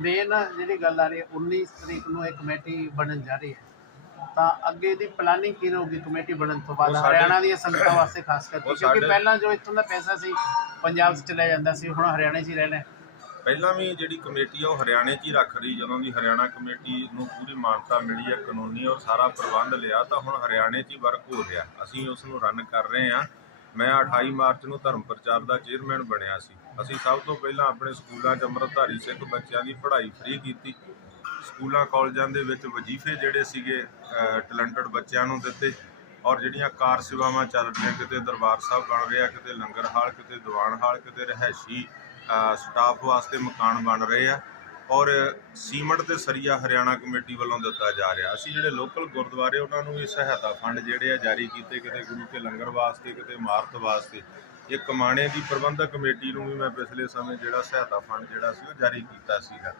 Main ਜਿਹੜੀ ਗੱਲ ਆ ਰਹੀ ਹੈ 19 ਤਰੀਕ ਨੂੰ ਇਹ ਕਮੇਟੀ ਬਣਨ ਜਾ ਰਹੀ ਹੈ। ਤਾਂ ਅੱਗੇ ਦੀ ਪਲਾਨਿੰਗ ਕੀ ਰਹੂਗੀ ਕਮੇਟੀ ਬਣਨ ਤੋਂ ਬਾਅਦ? ਹਰਿਆਣਾ ਦੀਆਂ ਸੰਗਤਾਂ ਵਾਸਤੇ ਖਾਸ ਕਰਕੇ ਕਿਉਂਕਿ ਪਹਿਲਾਂ ਜੋ ਇੱਥੋਂ ਦਾ ਪੈਸਾ ਸੀ ਪੰਜਾਬ 'ਚ ਚਲਾ ਜਾਂਦਾ ਸੀ ਹੁਣ ਹਰਿਆਣਾ 'ਚ ਹੀ ਰਹਿਣਾ। ਪਹਿਲਾਂ ਵੀ ਜਿਹੜੀ ਕਮੇਟੀ ਆ ਉਹ ਹਰਿਆਣੇ 'ਚ ਹੀ ਰੱਖ ਰਹੀ ਜਦੋਂ ਦੀ ਹਰਿਆਣਾ ਕਮੇਟੀ ਨੂੰ ਪੂਰੀ ਮਾਨਤਾ ਮਿਲੀ ਹੈ ਕਾਨੂੰਨੀ ਔਰ ਸਾਰਾ ਪ੍ਰਬੰਧ ਲਿਆ ਤਾਂ ਹੁਣ ਹਰਿਆਣੇ 'ਚ ਹੀ ਵਰਕ ਹੋ ਰਿਹਾ। ਅਸੀਂ ਉਸ ਨੂੰ ਰਨ ਕਰ ਰਹੇ ਹਾਂ। ਮੈਂ 28 ਮਾਰਚ ਨੂੰ ਧਰਮ ਪ੍ਰਚਾਰ ਦਾ ਚੇਅਰਮੈਨ ਬਣਿਆ ਸੀ। ਅਸੀਂ ਸਭ ਤੋਂ ਪਹਿਲਾਂ ਆਪਣੇ ਸਕੂਲਾਂ 'ਚ ਅੰਮ੍ਰਿਤਧਾਰੀ ਸਿੱਖ ਬੱਚਿਆਂ ਦੀ ਪੜ੍ਹਾਈ ਫ੍ਰੀ ਕੀਤੀ। ਸਕੂਲਾਂ, ਕਾਲਜਾਂ ਦੇ ਵਿੱਚ ਵਜੀਫੇ ਜਿਹੜੇ ਸੀਗੇ ਟੈਲੈਂਟਡ ਬੱਚਿਆਂ ਨੂੰ ਦਿੱਤੇ ਔਰ ਜਿਹੜੀਆਂ ਕਾਰ ਸੇਵਾਵਾਂ ਚੱਲ ਰਹੀਆਂ, ਕਿਤੇ ਦਰਬਾਰ ਸਾਹਿਬ ਬਣ ਰਿਹਾ, ਕਿਤੇ ਲੰਗਰ ਹਾਲ, ਕਿਤੇ ਦੀਵਾਨ ਹਾਲ, ਕਿਤੇ ਰਹਿائشੀ ਸਟਾਫ ਵਾਸਤੇ ਮਕਾਨ ਬਣ ਰਹੇ ਆ ਔਰ ਸੀਮੈਂਟ ਤੇ ਸਰੀਆ ਹਰਿਆਣਾ ਕਮੇਟੀ ਵੱਲੋਂ ਦਿੱਤਾ ਜਾ ਰਿਹਾ। ਅਸੀਂ ਜਿਹੜੇ ਲੋਕਲ ਗੁਰਦੁਆਰੇ, ਉਹਨਾਂ ਨੂੰ ਵੀ ਸਹਾਇਤਾ ਫੰਡ ਜਿਹੜੇ ਆ ਜਾਰੀ ਕੀਤੇ, ਕਿਤੇ ਗੁਰੂ ਕੇ ਲੰਗਰ ਵਾਸਤੇ, ਕਿਤੇ ਮਾਰਤ ਵਾਸਤੇ ਇਹ ਕਮਾਣੇ ਦੀ ਪ੍ਰਬੰਧਕ ਕਮੇਟੀ ਨੂੰ ਵੀ ਮੈਂ ਪਿਛਲੇ ਸਮੇਂ ਜਿਹੜਾ ਸਹਾਇਤਾ ਫੰਡ ਜਿਹੜਾ ਸੀ ਉਹ ਜਾਰੀ ਕੀਤਾ ਸੀਗਾ।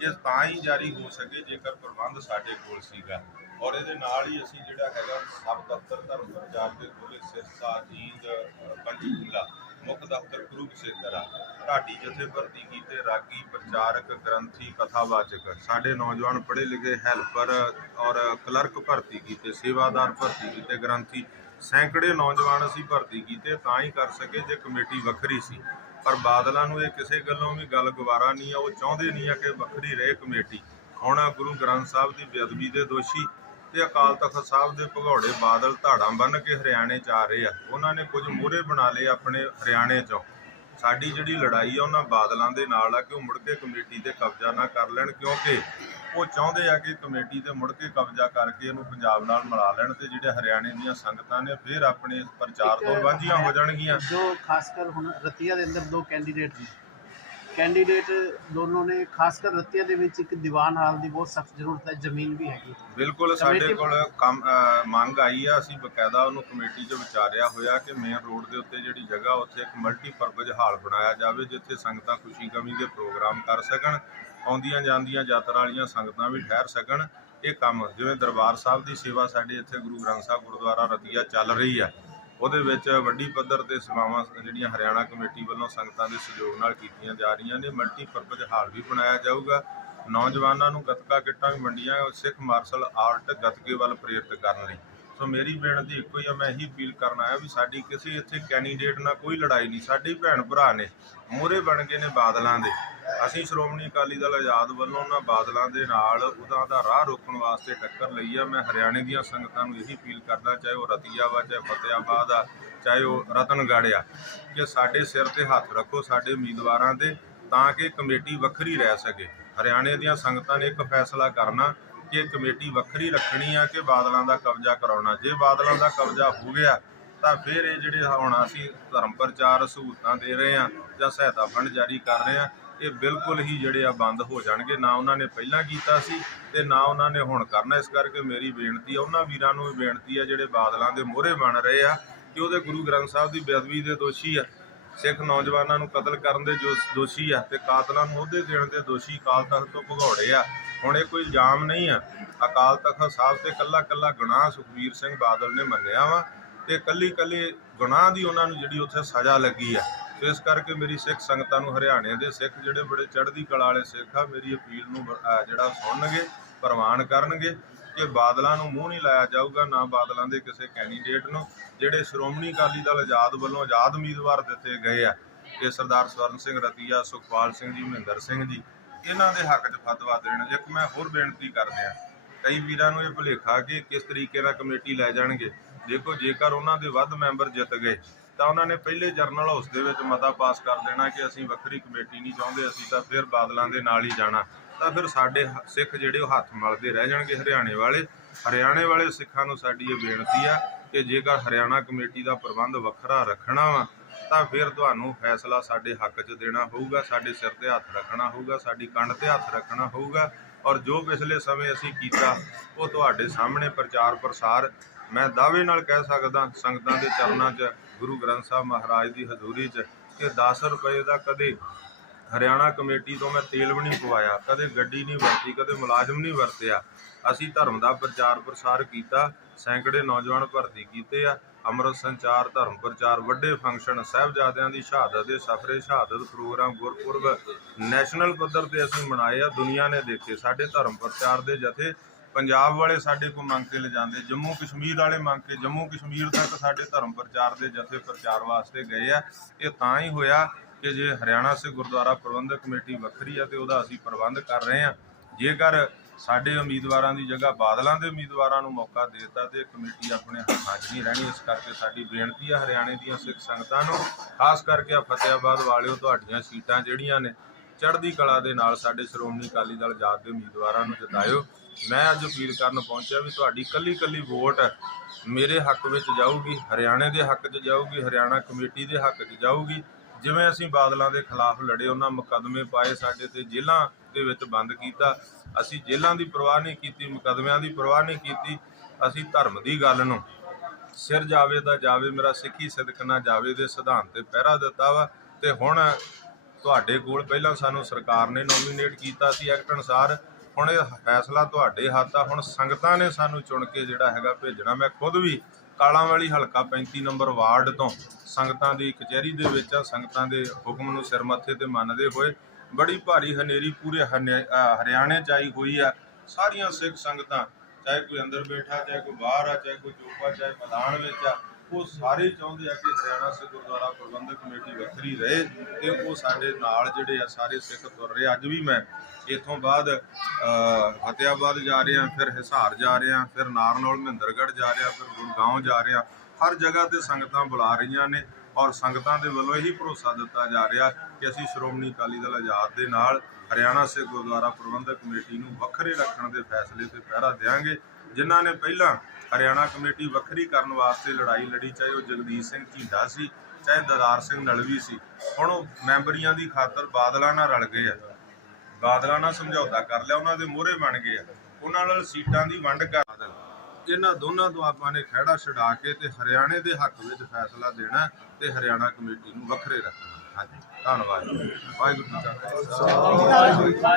ਇਹ ਤਾਂ ਹੀ ਜਾਰੀ ਹੋ ਸਕੇ ਜੇਕਰ ਪ੍ਰਬੰਧ ਸਾਡੇ ਕੋਲ ਸੀਗਾ। ਔਰ ਇਹਦੇ ਨਾਲ ਹੀ ਅਸੀਂ ਜਿਹੜਾ ਹੈਗਾ ਸਬ ਦਫ਼ਤਰ ਧਰਮ ਪ੍ਰਚਾਰ ਦੇ ਕੋਲੇ ਸਿਰਸਾ ਜੀਂਦ ਅ, ਮੁੱਖ ਦਫ਼ਤਰ ਗੁਰੂ ਸਿੱਧਰਾ ਢਾਡੀ ਜਥੇ ਕੀਤੇ ਰਾਗੀ ਪ੍ਰਚਾਰਕ, ਗ੍ਰੰਥੀ, ਕਥਾਵਾਚਕ। ਸਾਡੇ ਨੌਜਵਾਨ ਪੜ੍ਹੇ ਲਿਖੇ ਹੈਲਪਰ ਔਰ ਕਲਰਕ ਭਰਤੀ ਕੀਤੇ, ਸੇਵਾਦਾਰ ਭਰਤੀ ਕੀਤੇ, ਗ੍ਰੰਥੀ। ਸੈਂਕੜੇ ਨੌਜਵਾਨ ਅਸੀਂ ਭਰਤੀ ਕੀਤੇ, ਤਾਂ ਹੀ ਕਰ ਸਕੇ ਜੇ ਕਮੇਟੀ ਵੱਖਰੀ ਸੀ। ਪਰ ਬਾਦਲਾਂ ਨੂੰ ਇਹ ਕਿਸੇ ਗੱਲੋਂ ਵੀ ਗੱਲ ਗਵਾਰਾ ਨਹੀਂ ਆ, ਉਹ ਚਾਹੁੰਦੇ ਨਹੀਂ ਆ ਕਿ ਵੱਖਰੀ ਰਹੇ ਕਮੇਟੀ। ਹੁਣ ਗੁਰੂ ਗ੍ਰੰਥ ਸਾਹਿਬ ਦੀ ਬੇਅਦਬੀ ਦੇ ਦੋਸ਼ੀ ਤੇ ਅਕਾਲ ਤਖਤ ਸਾਹਿਬ ਦੇ ਭਗੌੜੇ ਬਾਦਲ ਧਾੜਾਂ ਬੰਨ ਕੇ ਹਰਿਆਣੇ ਚ ਆ ਰਹੇ ਆ। ਉਹਨਾਂ ਨੇ ਕੁਝ ਮੋਹਰੇ ਬਣਾ ਲਏ ਆਪਣੇ ਹਰਿਆਣੇ ਚੋਂ। ਸਾਡੀ ਜਿਹੜੀ ਲੜਾਈ ਆ, ਉਹਨਾਂ ਬਾਦਲਾਂ ਦੇ ਨਾਲ ਆ ਕਿ ਉਹ ਮੁੜ ਕੇ ਕਮੇਟੀ ਤੇ ਕਬਜ਼ਾ ਨਾ ਕਰ ਲੈਣ, ਕਿਉਂਕਿ ਉਹ ਚਾਹੁੰਦੇ ਆ ਕਿ ਕਮੇਟੀ ਤੇ ਮੁੜ ਕੇ ਕਬਜ਼ਾ ਕਰਕੇ ਇਹਨੂੰ ਪੰਜਾਬ ਨਾਲ ਮਿਲਾ ਲੈਣ ਤੇ ਜਿਹੜੇ ਹਰਿਆਣੇ ਦੀਆਂ ਸੰਗਤਾਂ ਨੇ ਫਿਰ ਆਪਣੇ ਪ੍ਰਚਾਰ ਤੋਂ ਵਾਂਝੀਆਂ ਹੋ ਜਾਣਗੀਆਂ। ਜੋ ਖਾਸ ਕਰ ਹੁਣ ਰਤੀਆ ਦੇ ਅੰਦਰ ਦੋ ਕੈਂਡੀਡੇਟ ਨੇ। ਕੈਂਡੀਡੇਟ ਦੋਨੋਂ ਨੇ ਖਾਸ ਕਰ ਰਤੀਆ ਦੇ ਵਿੱਚ ਇੱਕ ਦੀਵਾਨ ਹਾਲ ਦੀ ਬਹੁਤ ਸਖਤ ਜ਼ਰੂਰਤ ਹੈ ਜ਼ਮੀਨ ਵੀ ਹੈਗੀ ਬਿਲਕੁਲ ਸਾਡੇ ਕੋਲ ਕੰਮ ਮੰਗ ਆਈ ਆ ਅਸੀਂ ਬਕਾਇਦਾ ਉਹਨੂੰ ਕਮੇਟੀ 'ਚ ਵਿਚਾਰਿਆ ਹੋਇਆ ਕਿ ਮੇਨ ਰੋਡ ਦੇ ਉੱਤੇ ਜਿਹੜੀ ਜਗ੍ਹਾ ਉੱਥੇ ਇੱਕ ਮਲਟੀਪਰਪਜ਼ ਹਾਲ ਬਣਾਇਆ ਜਾਵੇ ਜਿੱਥੇ ਸੰਗਤਾਂ ਖੁਸ਼ੀ ਗਮੀ ਦੇ ਪ੍ਰੋਗਰਾਮ ਕਰ ਸਕਣ ਆਉਂਦੀਆਂ ਜਾਂਦੀਆਂ ਯਾਤਰਾ ਵਾਲੀਆਂ ਸੰਗਤਾਂ ਵੀ ਠਹਿਰ ਸਕਣ। ਇਹ ਕੰਮ ਜਿਵੇਂ ਦਰਬਾਰ ਸਾਹਿਬ ਦੀ ਸੇਵਾ ਸਾਡੇ ਇੱਥੇ ਗੁਰੂ ਗ੍ਰੰਥ ਸਾਹਿਬ ਗੁਰਦੁਆਰਾ ਰਤੀਆ ਚੱਲ ਰਹੀ ਆ ਉਹਦੇ ਵਿੱਚ ਵੱਡੀ ਪੱਧਰ ਤੇ ਸੇਵਾਵਾਂ ਜਿਹੜੀਆਂ ਹਰਿਆਣਾ ਕਮੇਟੀ ਵੱਲੋਂ ਸੰਗਤਾਂ ਦੇ ਸਹਿਯੋਗ ਨਾਲ ਕੀਤੀਆਂ ਜਾ ਰਹੀਆਂ ਨੇ। ਮਲਟੀਪਰਪਜ਼ ਹਾਲ ਵੀ ਬਣਾਇਆ ਜਾਊਗਾ। ਨੌਜਵਾਨਾਂ ਨੂੰ ਗੱਤਕਾ ਕਿੱਟਾਂ ਵੀ ਵੰਡੀਆਂ ਸਿੱਖ ਮਾਰਸ਼ਲ ਆਰਟ ਗੱਤਕੇ ਵੱਲ ਪ੍ਰੇਰਿਤ ਕਰਨ ਲਈ। ਸੋ ਮੇਰੀ ਬੇਨਤੀ ਇੱਕੋ ਹੀ ਆ, ਮੈਂ ਇਹੀ ਅਪੀਲ ਕਰਨ ਆਇਆ ਵੀ ਸਾਡੀ ਕਿਸੇ ਇੱਥੇ ਕੈਂਡੀਡੇਟ ਨਾਲ ਕੋਈ ਲੜਾਈ ਨਹੀਂ। ਸਾਡੇ ਭੈਣ ਭਰਾ ਨੇ, ਮੂਹਰੇ ਬਣ ਗਏ ਨੇ ਬਾਦਲਾਂ ਦੇ। ਅਸੀਂ ਸ਼੍ਰੋਮਣੀ ਅਕਾਲੀ ਦਲ ਆਜ਼ਾਦ ਵੱਲੋਂ ਉਹਨਾਂ ਬਾਦਲਾਂ ਦੇ ਨਾਲ ਉਹਦਾ ਦਾ ਰਾਹ ਰੋਕਣ ਵਾਸਤੇ ਟੱਕਰ ਲਈ ਆ। ਮੈਂ ਹਰਿਆਣੇ ਦੀਆਂ ਸੰਗਤਾਂ ਨੂੰ ਇਹੀ ਅਪੀਲ ਕਰਦਾ, ਚਾਹੇ ਉਹ ਰਤੀਆ ਵਾ ਚਾਹੇ ਫਤਿਆਬਾਦ ਆ, ਚਾਹੇ ਉਹ ਰਤਨਗੜ੍ਹ ਆ, ਕਿ ਸਾਡੇ ਸਿਰ ਤੇ ਹੱਥ ਰੱਖੋ ਸਾਡੇ ਉਮੀਦਵਾਰਾਂ ਦੇ, ਤਾਂ ਕਿ ਕਮੇਟੀ ਵੱਖਰੀ ਰਹਿ ਸਕੇ। ਹਰਿਆਣੇ ਦੀਆਂ ਸੰਗਤਾਂ ਨੇ ਇੱਕ ਫੈਸਲਾ ਕਰਨਾ ਕਿ ਕਮੇਟੀ ਵੱਖਰੀ ਰੱਖਣੀ ਆ ਕਿ ਬਾਦਲਾਂ ਦਾ ਕਬਜ਼ਾ ਕਰਾਉਣਾ। ਜੇ ਬਾਦਲਾਂ ਦਾ ਕਬਜ਼ਾ ਹੋ ਗਿਆ, ਤਾਂ ਫਿਰ ਇਹ ਜਿਹੜੇ ਹੁਣ ਅਸੀਂ ਧਰਮ ਪ੍ਰਚਾਰ ਸਹੂਲਤਾਂ ਦੇ ਰਹੇ ਆ ਜਾਂ ਸਹਾਇਤਾ ਫੰਡ ਜਾਰੀ ਕਰ ਰਹੇ ਆ, ਇਹ ਬਿਲਕੁਲ ਹੀ ਜਿਹੜੇ ਆ ਬੰਦ ਹੋ ਜਾਣਗੇ। ਨਾ ਉਹਨਾਂ ਨੇ ਪਹਿਲਾਂ ਕੀਤਾ ਸੀ ਤੇ ਨਾ ਉਹਨਾਂ ਨੇ ਹੁਣ ਕਰਨਾ। ਇਸ ਕਰਕੇ ਮੇਰੀ ਬੇਨਤੀ ਆ, ਉਹਨਾਂ ਵੀਰਾਂ ਨੂੰ ਵੀ ਬੇਨਤੀ ਆ, ਜਿਹੜੇ ਬਾਦਲਾਂ ਦੇ ਮੋਹਰੇ ਬਣ ਰਹੇ ਆ, ਕਿ ਉਹਦੇ ਗੁਰੂ ਗ੍ਰੰਥ ਸਾਹਿਬ ਦੀ ਬੇਅਦਬੀ ਦੇ ਦੋਸ਼ੀ ਆ, ਸਿੱਖ ਨੌਜਵਾਨਾਂ ਨੂੰ ਕਤਲ ਕਰਨ ਦੇ ਜੋ ਦੋਸ਼ੀ ਆ ਤੇ ਕਾਤਲਾਂ ਨੂੰ ਉਹਦੇ ਦੇਣ ਦੇ ਦੋਸ਼ੀ ਕਾਲ ਤਖਤ ਤੋਂ ਭਗੌੜੇ ਆ। ਹੁਣ ਇਹ ਕੋਈ ਇਲਜ਼ਾਮ ਨਹੀਂ ਆ। ਅਕਾਲ ਤਖਤ ਸਾਹਿਬ ਤੇ ਕੱਲਾ ਕੱਲਾ ਗੁਨਾਹ ਸੁਖਬੀਰ ਸਿੰਘ ਬਾਦਲ ਨੇ ਮੰਨਿਆ ਵਾ ਤੇ ਕੱਲੀ ਕੱਲੀ ਗੁਨਾਹ ਦੀ ਉਹਨਾਂ ਨੂੰ ਜਿਹੜੀ ਉੱਥੇ ਸਜ਼ਾ ਲੱਗੀ ਆ। ਇਸ ਕਰਕੇ ਮੇਰੀ ਸਿੱਖ ਸੰਗਤਾਂ ਨੂੰ ਹਰਿਆਣੇ ਦੇ ਸਿੱਖ ਜਿਹੜੇ ਬੜੇ ਚੜ੍ਹਦੀ ਕਲਾ ਵਾਲੇ ਸਿੱਖ ਆ, ਮੇਰੀ ਅਪੀਲ ਨੂੰ ਜਿਹੜਾ ਸੁਣਨਗੇ, ਪ੍ਰਵਾਨ ਕਰਨਗੇ ਕਿ ਬਾਦਲਾਂ ਨੂੰ ਮੂੰਹ ਨਹੀਂ ਲਾਇਆ ਜਾਊਗਾ, ਨਾ ਬਾਦਲਾਂ ਦੇ ਕਿਸੇ ਕੈਂਡੀਡੇਟ ਨੂੰ, ਜਿਹੜੇ ਸ਼੍ਰੋਮਣੀ ਅਕਾਲੀ ਦਲ ਆਜ਼ਾਦ ਵੱਲੋਂ ਆਜ਼ਾਦ ਉਮੀਦਵਾਰ ਦਿੱਤੇ ਗਏ ਆ। ਕਿ ਸਰਦਾਰ ਸਵਰਨ ਸਿੰਘ ਰਤੀਆ, ਸੁਖਪਾਲ ਸਿੰਘ ਜੀ, ਮਹਿੰਦਰ ਸਿੰਘ ਜੀ ਇਹਨਾਂ ਦੇ ਹੱਕ 'ਚ ਫਤਵਾ ਦੇਣ। ਇੱਕ ਮੈਂ ਹੋਰ ਬੇਨਤੀ ਕਰਦੇ ਆ ਕਈ ਵੀਰਾਂ ਨੂੰ ਇਹ ਭੁਲੇਖਾ ਕਿ ਕਿਸ ਤਰੀਕੇ ਨਾਲ ਕਮੇਟੀ ਲੈ ਜਾਣਗੇ। ਦੇਖੋ, ਜੇਕਰ ਉਹਨਾਂ ਦੇ ਵੱਧ ਮੈਂਬਰ ਜਿੱਤ ਗਏ, ਤਾਂ ਉਹਨਾਂ ਨੇ ਪਹਿਲੇ ਜਰਨਲ ਹਾਊਸ ਦੇ ਵਿੱਚ ਮਤਾ ਪਾਸ ਕਰ ਦੇਣਾ ਕਿ ਅਸੀਂ ਵੱਖਰੀ ਕਮੇਟੀ ਨਹੀਂ ਚਾਹੁੰਦੇ, ਅਸੀਂ ਤਾਂ ਫਿਰ ਬਾਦਲਾਂ ਦੇ ਨਾਲ ਹੀ ਜਾਣਾ। ਤਾਂ ਫਿਰ ਸਾਡੇ ਸਿੱਖ ਜਿਹੜੇ ਉਹ ਹੱਥ ਮਲਦੇ ਰਹਿ ਜਾਣਗੇ ਹਰਿਆਣੇ ਵਾਲੇ। ਹਰਿਆਣੇ ਵਾਲੇ ਸਿੱਖਾਂ ਨੂੰ ਸਾਡੀ ਇਹ ਬੇਨਤੀ ਆ ਕਿ ਜੇਕਰ ਹਰਿਆਣਾ ਕਮੇਟੀ ਦਾ ਪ੍ਰਬੰਧ ਵੱਖਰਾ ਰੱਖਣਾ ਵਾ ਤਾਂ ਫਿਰ ਤੁਹਾਨੂੰ ਫੈਸਲਾ ਸਾਡੇ ਹੱਕ 'ਚ ਦੇਣਾ ਹੋਊਗਾ, ਸਾਡੇ ਸਿਰ ਤੇ ਹੱਥ ਰੱਖਣਾ ਹੋਊਗਾ, ਸਾਡੀ ਕੰਨ ਤੇ ਹੱਥ ਰੱਖਣਾ ਹੋਊਗਾ ਔਰ ਜੋ ਪਿਛਲੇ ਸਮੇਂ ਅਸੀਂ ਕੀਤਾ, ਉਹ ਤੁਹਾਡੇ ਸਾਹਮਣੇ ਪ੍ਰਚਾਰ ਪ੍ਰਸਾਰ ਮੈਂ ਦਾਅਵੇ ਨਾਲ ਕਹਿ ਸਕਦਾ, ਸੰਗਤਾਂ ਦੇ ਚਰਨਾਂ 'ਚ, ਗੁਰੂ ਗ੍ਰੰਥ ਸਾਹਿਬ ਮਹਾਰਾਜ ਦੀ ਹਜ਼ੂਰੀ 'ਚ ਕਿ 10 ਰੁਪਏ ਦਾ ਕਦੇ ਹਰਿਆਣਾ ਕਮੇਟੀ ਤੋਂ ਮੈਂ ਤੇਲ ਵੀ ਨਹੀਂ ਪਵਾਇਆ, ਕਦੇ ਗੱਡੀ ਨਹੀਂ ਵਰਤੀ, ਕਦੇ ਮੁਲਾਜ਼ਮ ਨਹੀਂ ਵਰਤਿਆ। ਅਸੀਂ ਧਰਮ ਦਾ ਪ੍ਰਚਾਰ ਪ੍ਰਸਾਰ ਕੀਤਾ, ਸੈਂਕੜੇ ਨੌਜਵਾਨ ਭਰਤੀ ਕੀਤੇ ਆ ਅੰਮ੍ਰਿਤ ਸੰਚਾਰ, ਧਰਮ ਪ੍ਰਚਾਰ, ਵੱਡੇ ਫੰਕਸ਼ਨ ਸਾਹਿਬਜ਼ਾਦਿਆਂ ਦੀ ਸ਼ਹਾਦਤ ਦੇ ਸਫਰੇ ਸ਼ਹਾਦਤ ਪ੍ਰੋਗਰਾਮ ਗੁਰਪੁਰਬ ਨੈਸ਼ਨਲ ਪੱਧਰ ਤੇ ਅਸੀਂ ਮਨਾਏ ਆ, ਦੁਨੀਆ ਨੇ ਦੇਖੇ। ਸਾਡੇ ਧਰਮ ਪ੍ਰਚਾਰ ਦੇ ਜਥੇ ਪੰਜਾਬ ਵਾਲੇ ਸਾਡੇ ਕੋਲ ਮੰਗ ਕੇ ਲਿਜਾਂਦੇ, ਜੰਮੂ ਕਸ਼ਮੀਰ ਵਾਲੇ ਮੰਗ ਕੇ, ਜੰਮੂ ਕਸ਼ਮੀਰ ਤੱਕ ਸਾਡੇ ਧਰਮ ਪ੍ਰਚਾਰ ਦੇ ਜਥੇ ਪ੍ਰਚਾਰ ਵਾਸਤੇ ਗਏ ਆ। ਇਹ ਤਾਂ ਹੀ ਹੋਇਆ ਕਿ ਜੇ ਹਰਿਆਣਾ ਸੇ ਗੁਰਦੁਆਰਾ ਪ੍ਰਬੰਧਕ ਕਮੇਟੀ ਵੱਖਰੀ ਆ ਤੇ ਉਹਦਾ ਅਸੀਂ ਪ੍ਰਬੰਧ ਕਰ ਰਹੇ ਆ। ਜੇਕਰ ਸਾਡੇ ਉਮੀਦਵਾਰਾਂ ਦੀ ਜਗ੍ਹਾ ਬਾਦਲਾਂ ਦੇ ਉਮੀਦਵਾਰਾਂ ਨੂੰ ਮੌਕਾ ਦੇ ਦਿੱਤਾ ਤੇ ਕਮੇਟੀ ਆਪਣੇ ਹੱਥਾਂ 'ਚ ਨਹੀਂ ਰਹਿਣੀ। ਇਸ ਕਰਕੇ ਸਾਡੀ ਬੇਨਤੀ ਆ ਹਰਿਆਣੇ ਦੀਆਂ ਸਿੱਖ ਸੰਗਤਾਂ ਨੂੰ, ਖਾਸ ਕਰਕੇ ਆ ਫਤਿਆਬਾਦ ਵਾਲਿਓ, ਤੁਹਾਡੀਆਂ ਸੀਟਾਂ ਜਿਹੜੀਆਂ ਨੇ, ਚੜ੍ਹਦੀ ਕਲਾ ਦੇ ਨਾਲ ਸਾਡੇ ਸ਼੍ਰੋਮਣੀ ਅਕਾਲੀ ਦਲ ਜਾਤ ਦੇ ਉਮੀਦਵਾਰਾਂ ਨੂੰ ਜਿਤਾਇਓ। ਮੈਂ ਅੱਜ ਅਪੀਲ ਕਰਨ ਪਹੁੰਚਿਆ ਵੀ ਤੁਹਾਡੀ ਕੱਲੀ ਕੱਲੀ ਵੋਟ ਮੇਰੇ ਹੱਕ ਵਿੱਚ ਜਾਊਗੀ, ਹਰਿਆਣੇ ਦੇ ਹੱਕ 'ਚ ਜਾਊਗੀ, ਹਰਿਆਣਾ ਕਮੇਟੀ ਦੇ ਹੱਕ 'ਚ ਜਾਊਗੀ। ਜਿਵੇਂ ਅਸੀਂ ਬਾਦਲਾਂ ਦੇ ਖਿਲਾਫ ਲੜੇ, ਉਹਨਾਂ ਮੁਕੱਦਮੇ ਪਾਏ ਸਾਡੇ ਤੇ ਜੇਲ੍ਹਾਂ ਦੇ ਵਿੱਚ ਬੰਦ ਕੀਤਾ। ਅਸੀਂ ਜੇਲ੍ਹਾਂ ਦੀ ਪਰਵਾਹ ਨਹੀਂ ਕੀਤੀ, ਮੁਕੱਦਮਿਆਂ ਦੀ ਪਰਵਾਹ ਨਹੀਂ ਕੀਤੀ। ਅਸੀਂ ਧਰਮ ਦੀ ਗੱਲ ਨੂੰ ਸਿਰ ਜਾਵੇ ਤਾਂ ਜਾਵੇ, ਮੇਰਾ ਸਿੱਖੀ ਸਿਦਕ ਨਾ ਜਾਵੇ ਦੇ ਸਿਧਾਂਤ ਤੇ ਪਹਿਰਾ ਦਿੱਤਾ ਵਾ ਤੇ ਹੁਣ ਤੁਹਾਡੇ ਕੋਲ ਪਹਿਲਾਂ ਸਾਨੂੰ ਸਰਕਾਰ ਨੇ ਨੋਮੀਨੇਟ ਕੀਤਾ ਸੀ ਐਕਟ ਅਨੁਸਾਰ। ਹੁਣ ਇਹ ਫੈਸਲਾ ਤੁਹਾਡੇ ਹੱਥ ਆ। ਹੁਣ ਸੰਗਤਾਂ ਨੇ ਸਾਨੂੰ ਚੁਣ ਕੇ ਜਿਹੜਾ ਹੈਗਾ ਭੇਜਣਾ। ਮੈਂ ਖੁਦ ਵੀ ਕਾਲਾਂ ਵਾਲੀ ਹਲਕਾ 35 ਨੰਬਰ ਵਾਰਡ ਤੋਂ ਸੰਗਤਾਂ ਦੀ ਕਚਹਿਰੀ ਦੇ ਵਿੱਚ ਆ। ਸੰਗਤਾਂ ਦੇ ਹੁਕਮ ਨੂੰ ਸਿਰ ਮੱਥੇ ਤੇ ਮੰਨਦੇ ਹੋਏ ਬੜੀ ਭਾਰੀ ਹਨੇਰੀ ਪੂਰੇ ਹਨੇ- ਹਰਿਆਣੇ ਚ ਆਈ ਹੋਈ ਆ। ਸਾਰੀਆਂ ਸਿੱਖ ਸੰਗਤਾਂ ਚਾਹੇ ਕੋਈ ਅੰਦਰ ਬੈਠਾ ਚਾਹੇ ਕੋਈ ਬਾਹਰ ਆ ਚਾਹੇ ਕੋਈ ਚੋਪਾ ਚਾਹੇ ਮੈਦਾਨ ਵਿੱਚ ਆ ਉਹ ਸਾਰੇ ਚਾਹੁੰਦੇ ਆ ਕਿ ਹਰਿਆਣਾ ਸਿੱਖ ਗੁਰਦੁਆਰਾ ਪ੍ਰਬੰਧਕ ਕਮੇਟੀ ਵੱਖਰੀ ਰਹੇ ਤੇ ਉਹ ਸਾਡੇ ਨਾਲ ਜਿਹੜੇ ਆ ਸਾਰੇ ਸਿੱਖ ਤੁਰ ਰਹੇ ਅੱਜ ਵੀ ਮੈਂ ਇਥੋਂ ਬਾਅਦ ਅਹ, ਜਾ ਰਿਹਾ ਫਿਰ ਹਿਸਾਰ ਜਾ ਰਿਹਾ ਫਿਰ ਨਾਰਨੌਲ ਮਹਿੰਦਰਗੜ੍ਹ ਜਾ ਰਿਹਾ ਫਿਰ ਗੁਰਗਾਉਂ ਜਾ ਰਿਹਾ। ਹਰ ਜਗ੍ਹਾ ਤੇ ਸੰਗਤਾਂ ਬੁਲਾ ਰਹੀਆਂ ਨੇ। ਔਰ ਸੰਗਤਾਂ ਦੇ ਵੱਲੋਂ ਇਹੀ ਭਰੋਸਾ ਦਿੱਤਾ ਜਾ ਰਿਹਾ ਕਿ ਅਸੀਂ ਸ਼੍ਰੋਮਣੀ ਅਕਾਲੀ ਦਲ ਆਜ਼ਾਦ ਦੇ ਨਾਲ ਹਰਿਆਣਾ ਸਿੱਖ ਗੁਰਦੁਆਰਾ ਪ੍ਰਬੰਧਕ ਕਮੇਟੀ ਨੂੰ ਵੱਖਰੇ ਰੱਖਣ ਦੇ ਫੈਸਲੇ ਤੇ ਪਹਿਰਾ ਦੇਵਾਂਗੇ ਜਿਨ੍ਹਾਂ ਨੇ ਪਹਿਲਾਂ ਹਰਿਆਣਾ ਕਮੇਟੀ ਵੱਖਰੀ ਕਰਨ ਵਾਸਤੇ ਲੜਾਈ ਲੜੀ, ਚਾਹੇ ਉਹ ਜਗਦੀਸ਼ ਸਿੰਘ ਝੀਂਡਾ ਸੀ, ਚਾਹੇ ਦਦਾਰ ਸਿੰਘ ਨਲਵੀ ਸੀ, ਹੁਣ ਉਹ ਮੈਂਬਰੀਆਂ ਦੀ ਖਾਤਰ ਬਾਦਲਾਂ ਨਾਲ ਰਲ ਗਏ ਆ। ਬਾਦਲਾਂ ਨਾਲ ਸਮਝੌਤਾ ਕਰ ਲਿਆ, ਉਹਨਾਂ ਦੇ ਮੋਹਰੇ ਬਣ ਗਏ ਆ। ਉਹਨਾਂ ਨਾਲ ਸੀਟਾਂ ਦੀ ਵੰਡ ਕਰ ਇਹਨਾਂ ਦੋਨਾਂ ਤੋਂ ਆਪਾਂ ਨੇ ਖਹਿੜਾ ਛਡਾ ਕੇ ਤੇ ਹਰਿਆਣੇ ਦੇ ਹੱਕ ਵਿੱਚ ਫੈਸਲਾ ਦੇਣਾ ਤੇ ਹਰਿਆਣਾ ਕਮੇਟੀ ਨੂੰ ਵੱਖਰੇ ਰੱਖਣਾ ਹਾਂਜੀ, ਧੰਨਵਾਦ ਵਾਹਿਗੁਰੂ ਜੀ ਕਾ ਖਾਲਸਾ।